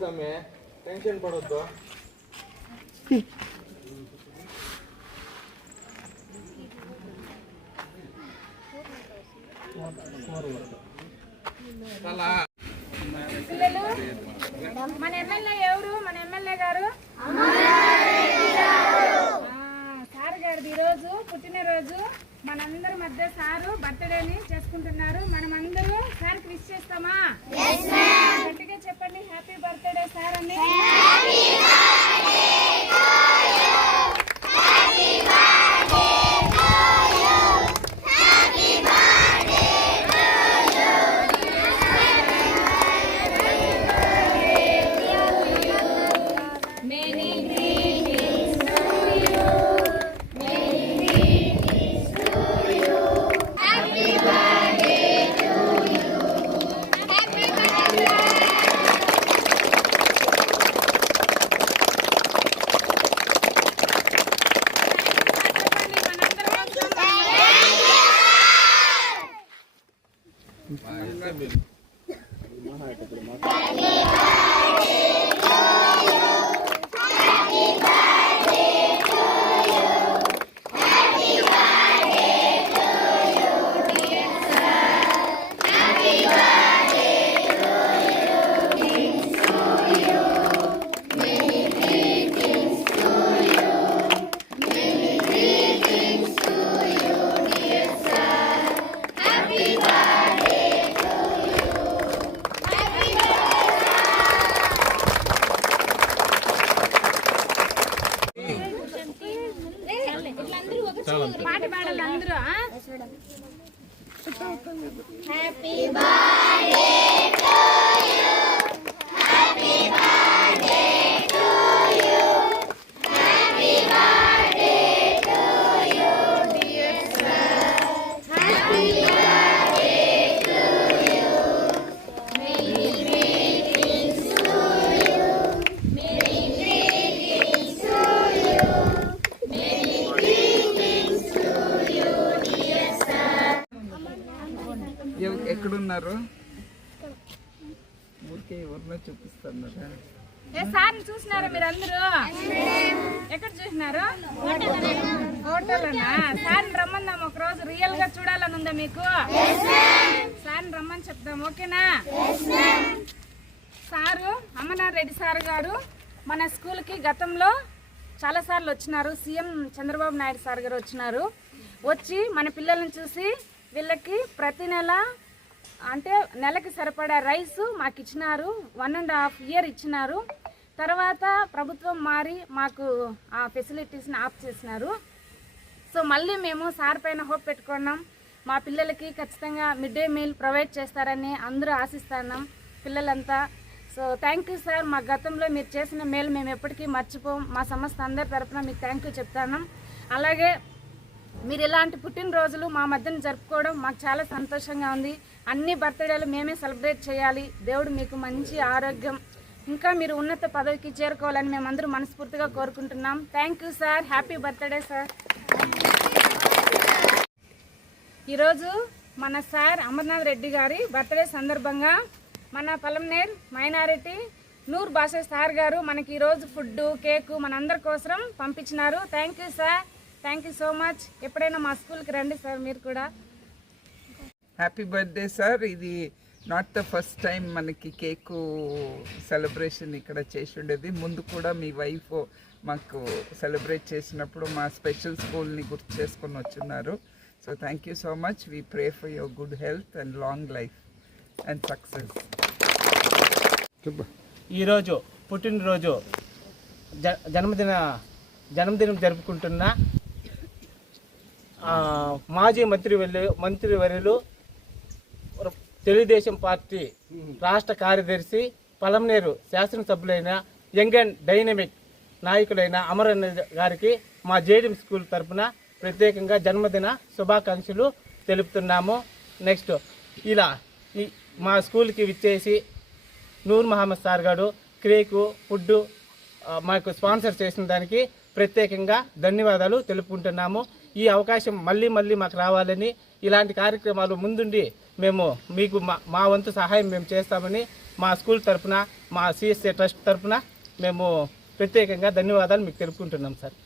స్వామి, tension పడొద్దు. పిల్లలు, మన ఎమ్మెల్యే ఎవరు? మన ఎమ్మెల్యే గారు సార్ గారిది ఈరోజు పుట్టినరోజు. మనందరి మధ్య సారు బర్త్డేని చేసుకుంటున్నారు. మనం అందరూ సార్కి విష్ చేస్తామా? గట్టిగా చెప్పండి, హ్యాపీ బర్త్డే సార్ అని. పాట పాడాలి అందరూ. Happy birthday to you, happy birthday to you, happy birthday to you dear sir, happy birthday to you, many greetings to you, many greetings to you, many ఎక్కడున్నారు? ఊరికే ఎవరినో చూపిస్తున్నారా? సార్ని చూసినారా మీరు అందరూ? ఎక్కడ చూసినారు? హోటల్నా? సార్ని రమ్మందాం ఒక రోజు, రియల్ గా చూడాలని ఉందా మీకు? సార్ని రమ్మని చెప్దాం, ఓకేనా? సారు అమర్నాథ్ రెడ్డి సార్ గారు మన స్కూల్కి గతంలో చాలా సార్లు వచ్చినారు. సీఎం చంద్రబాబు నాయుడు సార్ గారు వచ్చినారు. వచ్చి మన పిల్లల్ని చూసి వీళ్ళకి ప్రతి నెల అంటే నెలకి సరిపడా రైస్ మాకు ఇచ్చినారు. 1.5 years ఇచ్చినారు. తర్వాత ప్రభుత్వం మారి మాకు ఆ ఫెసిలిటీస్ని ఆఫ్ చేసినారు. సో మళ్ళీ మేము సార్ పైన హోప్ పెట్టుకున్నాం. మా పిల్లలకి ఖచ్చితంగా మిడ్ డే మీల్ ప్రొవైడ్ చేస్తారని అందరూ ఆశిస్తున్నాం పిల్లలంతా. So thank you sir. మా గతంలో మీరు చేసిన మేలు మేము ఎప్పటికీ మర్చిపోం. మా సంస్థ అందరి తరఫున మీకు థ్యాంక్ యూ చెప్తాను. అలాగే మీరు ఇలాంటి పుట్టినరోజులు మా మధ్యన జరుపుకోవడం మాకు చాలా సంతోషంగా ఉంది. అన్ని బర్త్డేలు మేమే సెలబ్రేట్ చేయాలి. దేవుడు మీకు మంచి ఆరోగ్యం, ఇంకా మీరు ఉన్నత పదవికి చేరుకోవాలని మేమందరూ మనస్ఫూర్తిగా కోరుకుంటున్నాం. Thank you sir. Happy birthday sir. ఈరోజు మన సార్ అమర్నాథ్ రెడ్డి గారి బర్త్డే సందర్భంగా మన పలమనేర్ మైనారిటీ నూర్ భాష సార్ గారు మనకి ఈరోజు ఫుడ్, కేకు మనందరి కోసం పంపించినారు. Thank you sir. Thank you so much. ఎప్పుడైనా మా స్కూల్కి రండి సార్ మీరు కూడా. Happy birthday sir. ఇది నాట్ ద ఫస్ట్ టైం మనకి కేకు సెలబ్రేషన్ ఇక్కడ చేసి ఉండేది. ముందు కూడా మీ వైఫ్ మాకు సెలబ్రేట్ చేసినప్పుడు మా స్పెషల్ స్కూల్ని గుర్తు చేసుకొని వచ్చున్నారు. So thank you so much. We pray for your good health and long life and success. ఈరోజు పుట్టినరోజు జన్మదినం జరుపుకుంటున్న మాజీ మంత్రివర్యులు తెలుగుదేశం పార్టీ రాష్ట్ర కార్యదర్శి పలమనేరు శాసనసభ్యులైన యంగ్ అండ్ డైనమిక్ నాయకులైన అమరన్న గారికి మా జేడీఎం స్కూల్ తరఫున ప్రత్యేకంగా జన్మదిన శుభాకాంక్షలు తెలుపుతున్నాము. నెక్స్ట్ ఇలా మా స్కూల్కి విచ్చేసి నూర్ మహమ్మద్ సార్ గారు కేకు ఫుడ్ మాకు స్పాన్సర్ చేసిన దానికి ప్రత్యేకంగా ధన్యవాదాలు తెలుపుకుంటున్నాము. ఈ అవకాశం మళ్ళీ మాకు రావాలని, ఇలాంటి కార్యక్రమాలు ముందుండి మేము మీకు మా వంతు సహాయం మేము చేస్తామని మా స్కూల్ తరఫున మా సిఎస్ఏ ట్రస్ట్ తరఫున మేము ప్రత్యేకంగా ధన్యవాదాలు మీకు తెలుపుకుంటున్నాం సార్.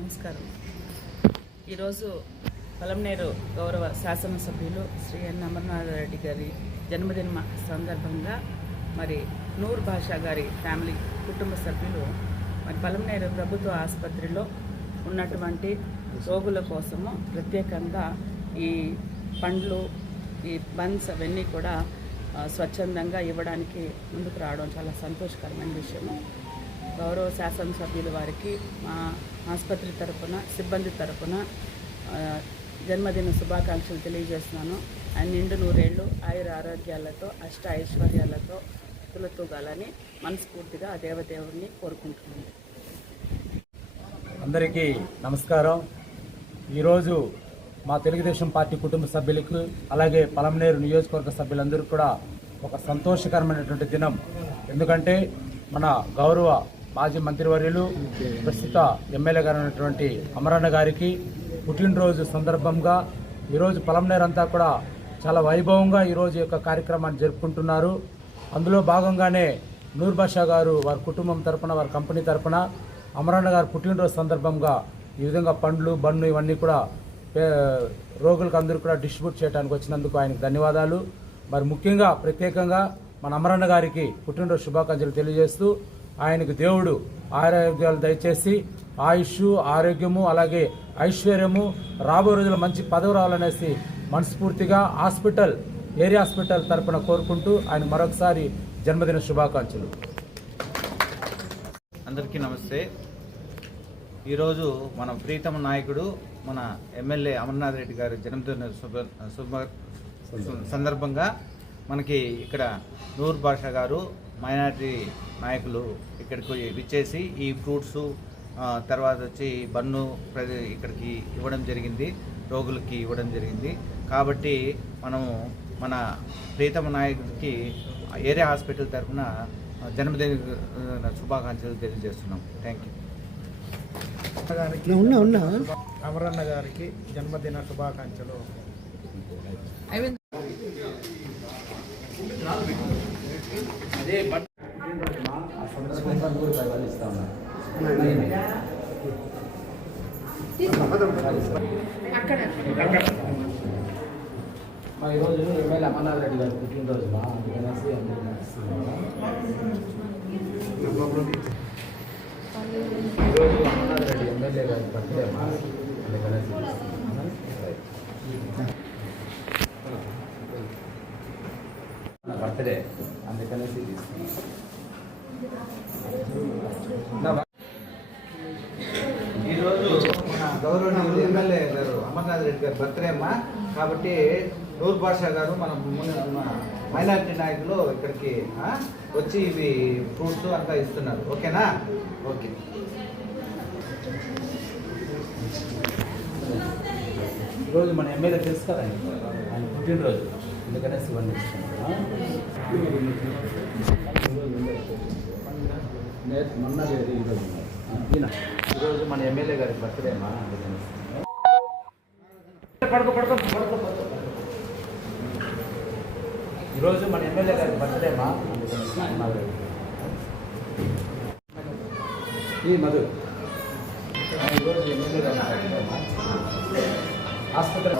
నమస్కారం. ఈరోజు పలమనేరు గౌరవ శాసనసభ్యులు శ్రీ ఎన్ అమర్నాథ్ రెడ్డి గారి జన్మదిన సందర్భంగా మరి నూర్ భాషా గారి ఫ్యామిలీ కుటుంబ సభ్యులు మరి పలమనేరు ప్రభుత్వ ఆసుపత్రిలో ఉన్నటువంటి రోగుల కోసము ప్రత్యేకంగా ఈ పండ్లు, ఈ బన్స్ అవన్నీ కూడా స్వచ్ఛందంగా ఇవ్వడానికి ముందుకు రావడం చాలా సంతోషకరమైన విషయము. గౌరవ శాసనసభ్యుల వారికి మా ఆసుపత్రి తరఫున, సిబ్బంది తరఫున జన్మదిన శుభాకాంక్షలు తెలియజేస్తున్నాను. ఆయన నిండు నూరేళ్ళు ఆయుర ఆరోగ్యాలతో, అష్ట ఐశ్వర్యాలతో తులతూగాలని మనస్ఫూర్తిగా ఆ దేవదేవుడిని కోరుకుంటున్నాను. అందరికీ నమస్కారం. ఈరోజు మా తెలుగుదేశం పార్టీ కుటుంబ సభ్యులకు, అలాగే పలమనేరు నియోజకవర్గ సభ్యులందరూ కూడా ఒక సంతోషకరమైనటువంటి దినం. ఎందుకంటే మన గౌరవ మాజీ మంత్రివర్యులు, ప్రస్తుత ఎమ్మెల్యే గారు అయినటువంటి అమరన్న గారికి పుట్టినరోజు సందర్భంగా ఈరోజు పలమనేరు అంతా కూడా చాలా వైభవంగా ఈరోజు యొక్క కార్యక్రమాన్ని జరుపుకుంటున్నారు. అందులో భాగంగానే నూర్ బాషా గారు వారి కుటుంబం తరపున, వారి కంపెనీ తరపున అమరన్న గారు పుట్టినరోజు సందర్భంగా ఈ విధంగా పండ్లు, బన్ను ఇవన్నీ కూడా రోగులకు అందరూ కూడా డిస్ట్రిబ్యూట్ చేయడానికి వచ్చినందుకు ఆయనకు ధన్యవాదాలు. మరి ముఖ్యంగా ప్రత్యేకంగా మన అమరన్న గారికి పుట్టినరోజు శుభాకాంక్షలు తెలియజేస్తూ ఆయనకు దేవుడు ఆరోగ్యాలు దయచేసి ఆయుష్, ఆరోగ్యము, అలాగే ఐశ్వర్యము, రాబోయే రోజుల్లో మంచి పదవి రావాలనేసి మనస్ఫూర్తిగా ఏరియా హాస్పిటల్ తరపున కోరుకుంటూ ఆయన మరొకసారి జన్మదిన శుభాకాంక్షలు. అందరికీ నమస్తే. ఈరోజు మన ప్రీతమ నాయకుడు, మన ఎమ్మెల్యే అమర్నాథ్ రెడ్డి గారి జన్మదిన సందర్భంగా మనకి ఇక్కడ నూర్ బాషా గారు మైనారిటీ నాయకులు ఇక్కడికి విచ్చేసి ఈ ఫ్రూట్స్, తర్వాత వచ్చి బన్ను ఇక్కడికి ఇవ్వడం జరిగింది, రోగులకి ఇవ్వడం జరిగింది. కాబట్టి మనము మన ప్రీతమ నాయకుడికి ఏరియా హాస్పిటల్ తరఫున జన్మదిన శుభాకాంక్షలు తెలియజేస్తున్నాం. Thank you. అమరన్న గారికి జన్మదిన శుభాకాంక్షలు. ఈరోజు ఎమ్మెల్యే అమర్నాథ్ రెడ్డి గారు పుట్టినరోజు అందుకనేసి ఈరోజు అమర్నాథ్ రెడ్డి ఎమ్మెల్యే గారి బర్త్డే అందుకనేసి బర్త్డే అందుకనేసి ఈరోజు మన గౌరవనీయులు ఎమ్మెల్యే గారు అమర్నాథ్ రెడ్డి గారు బర్త్డే అమ్మా. కాబట్టి నూర్ బాషా గారు మన మైనారిటీ నాయకులు ఇక్కడికి వచ్చి ఇవి ఫ్రూట్స్ అంతా ఇస్తున్నారు. ఓకేనా? ఓకే. ఈరోజు మన ఎమ్మెల్యే తెలుసు కదా, ఆయన పుట్టినరోజు అందుకనేసి ఇవన్నీ ఇస్తున్నాం. మొన్న లేదు, ఈరోజు మన ఎమ్మెల్యే గారి బర్త్డే మా ఈరోజు మన ఎమ్మెల్యే గారి బర్త్డే మా అందుకనేసి ఈ మధు ఈరోజు ఎమ్మెల్యే గారు ఆసుపత్రి